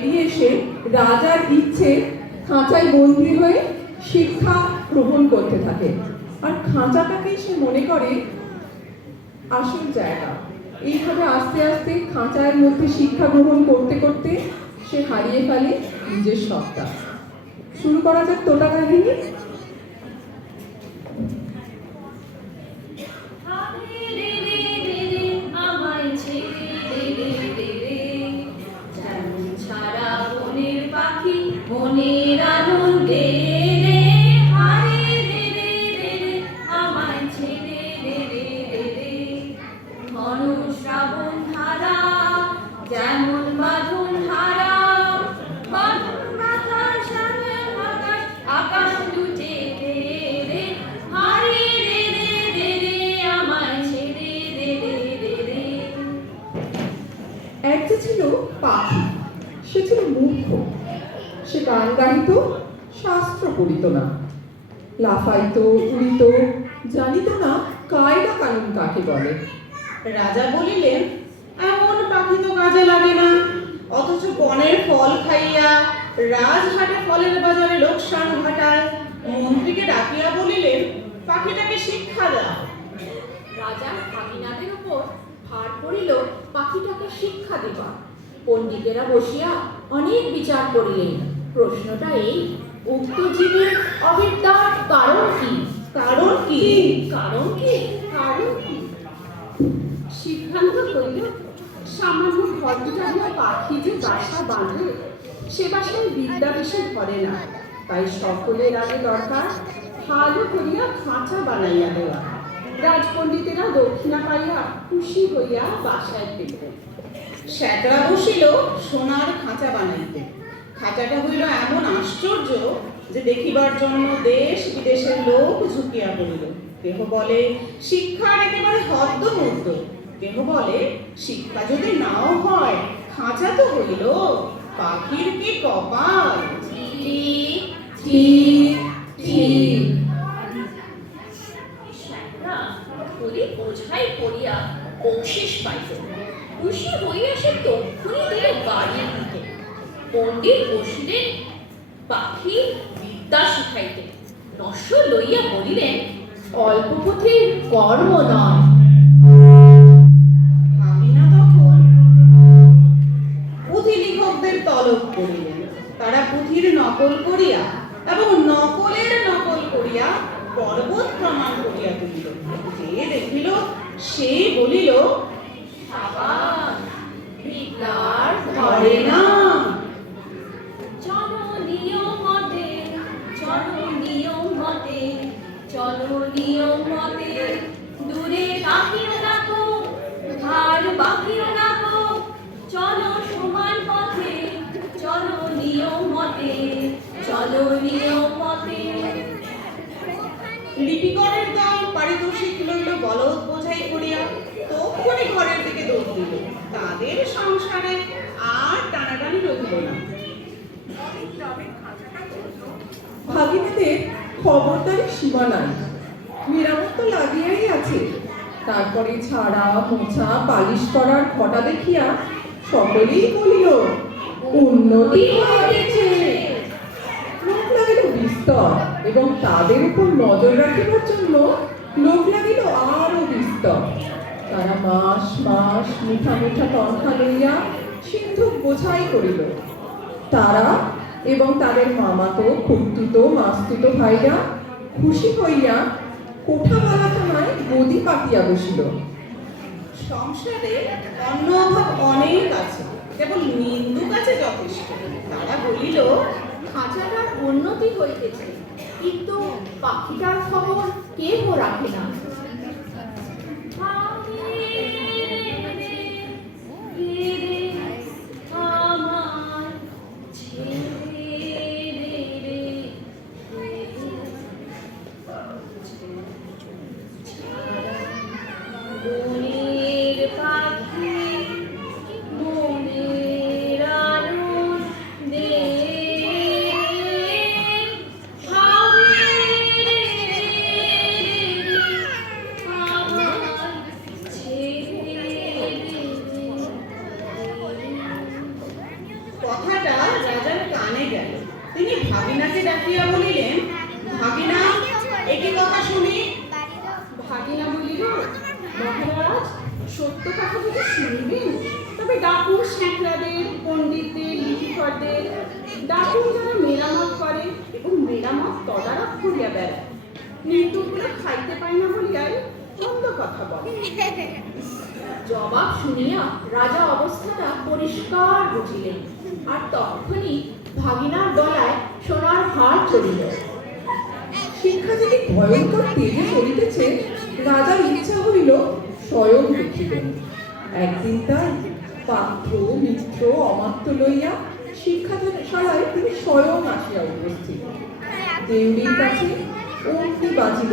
বেরিয়ে এসে রাজার ইচ্ছে খাঁচায় বন্দী হয়ে শিক্ষা গ্রহণ করতে থাকে। আর খাঁচাটাকেই সে মনে করে আসল জায়গা। এইভাবে আস্তে আস্তে খাঁচার মধ্যে শিক্ষা গ্রহণ করতে করতে সে হারিয়ে ফেলে নিজের সত্তা। শুরু করা যাক তোতা কাহিনী। মনের আনন্দে শ্রাবণ ধারা যেমন বাঁধন হারা বাঁধন মাথার সামনে আকাশ আকাশ লুটে রে হারে রে রে রে রে আমায় ছেড়ে রে রে রে রে। এক যে ছিল পাখি, সে ছিল মূর্খ। সে গান গাইত, শাস্ত্র পড়িত না, লাফাইত উড়িত, জানিত না কায়দা কানুন কাকে বলে। রাজা বলিলেন, এমন পাখি তো কাজে লাগে না, অথচ বনের ফল খাইয়া রাজহাটে ফলের বাজারে লোকসান ঘটায়। মন্ত্রীকে ডাকিয়া বলিলেন, পাখিটাকে শিক্ষা দাও। রাজা ভাগিনাদের উপর ভার পড়িল পাখিটাকে শিক্ষা দিবা। পণ্ডিতেরা বসিয়া অনেক বিচার করিলেন। প্রশ্নটা এই, উক্ত জীবের অবিদ্যার কারণ কি? কারণ কি? কারণ কি? কারণ কি? সিদ্ধান্ত হইল, সামান্য ঘরদুয়ারিয়া পাখি যে বাসা বাঁধে, সে বাসায় বিদ্যা বেশি ধরে না। তাই সকলের আগে দরকার ভালো করিয়া খাঁচা বানাইয়া দেওয়া। রাজপণ্ডিতেরা দক্ষিণা পাইয়া খুশি হইয়া বাসায় ফিরলেন। শ্যাকরা বসিল সোনার খাঁচা বানাইতে। খাঁচাটা হইল এমন আশ্চর্য যে দেখিবার জন্য দেশ বিদেশের লোক ঝুঁকিয়া পড়িল। কেহ বলে শিক্ষার একেবারে হদ্দমুদ্দ, কেহ বলে শিক্ষা যদি নাও হয় খাঁচা তো হইল, পাখির কি কপাল। ঠিক ঠিক ঠিক। শ্যাকরা ওদের বোঝাই করিয়া বকশিস পাইত। খুশি হইয়া সে তক্ষুনি দিল বাড়ির দিকে। পণ্ডিত বসিলেন পাখি বিদ্যা শিখাইতে। নশ্বর লইয়া বলিলেন, অল্প পুঁথির কর্ম নয়। ভাবিনা তখন পুঁথি লেখকদের তলব করিলেন। তারা পুঁথির নকল করিয়া এবং নকলের নকল করিয়া পর্বত প্রমাণ করিয়া তুলিল। যে দেখিল সে বলিল, সাবাস, বিদ্যার ধরে না। চলো নিয়ম মতে, চলো নিয়ম মতে, চলো নিয়ম মতে, দূরে তাকিও নাকো, ধার বাকিও নাকো, চলো সমান পথে, চলো নিয়ম মতে, চলো নিয়ম মতে। লিপিকরের দল পারিতোষিক লইল বলদ বোঝাই করিয়া, তক্ষুনি ঘরের দিকে দৌড় দিল। তাদের সংসারে আর টানাটানি রহিল না। ভাগিনীদের খবরদারি সীমা নাই, মেরামত তো লাগিয়াই আছে। তারপরে ছাড়া মোছা পালিশ করার ঘটা দেখিয়া সকলেই বলিল, উন্নতি হয়েছে। লোক লাগিল বিস্তর, এবং তাদের উপর নজর রাখিবার জন্য লোক লাগিল আরো বিস্তর। তারা মাস মাস মিঠা মিঠা তনখা লইয়া সিন্ধুক বোঝাই করিল। তারা এবং তাদের মামাতো খুড়তুতো মাস্তুতো ভাইরা খুশি হইয়া কোঠাবালাখানায় গদি পাতিয়া বসিল। সংসারে অন্য অভাব অনেক আছে, কেবল নিন্দুক আছে যথেষ্ট। তারা বলিল, খাঁচাটার উন্নতি হইতেছে, কিন্তু পাখিটার খবর কেহ রাখে না। কথাটা রাজার কানে গেল। তিনি ভাগিনাকে ডাকিয়া বলিলেন, ভাগিনা, একই কথা শুনি। ভাগিনা বলিল, মহারাজ, সত্য কথা যদি শুনবেন তবে ডাকুন স্যাঁকড়াদের, পণ্ডিতদের, লিপিকরদের, ডাকুন যারা মেরামত করে এবং মেরামত তদারক করিয়া বেড়ায়। মৃত্যুগুলো খাইতে পায় না বলিয়াই অন্য কথা বলে। জবাব শুনিয়া রাজা অবস্থাটা পরিষ্কার বুঝিলেন, আর তখনই ভাগিনার গলায় সোনার হার চড়িল। শিক্ষা যদি ভয়ঙ্কর তেজে চলিতেছে, রাজার ইচ্ছা হইল স্বয়ং দেখিবেন। একদিন তাই পাত্র, মিত্র, অমাত্য লইয়া শিক্ষাশালায় তিনি স্বয়ং আসিয়া উপস্থিত। দেউড়ির কাছে অগ্নি বাজিল।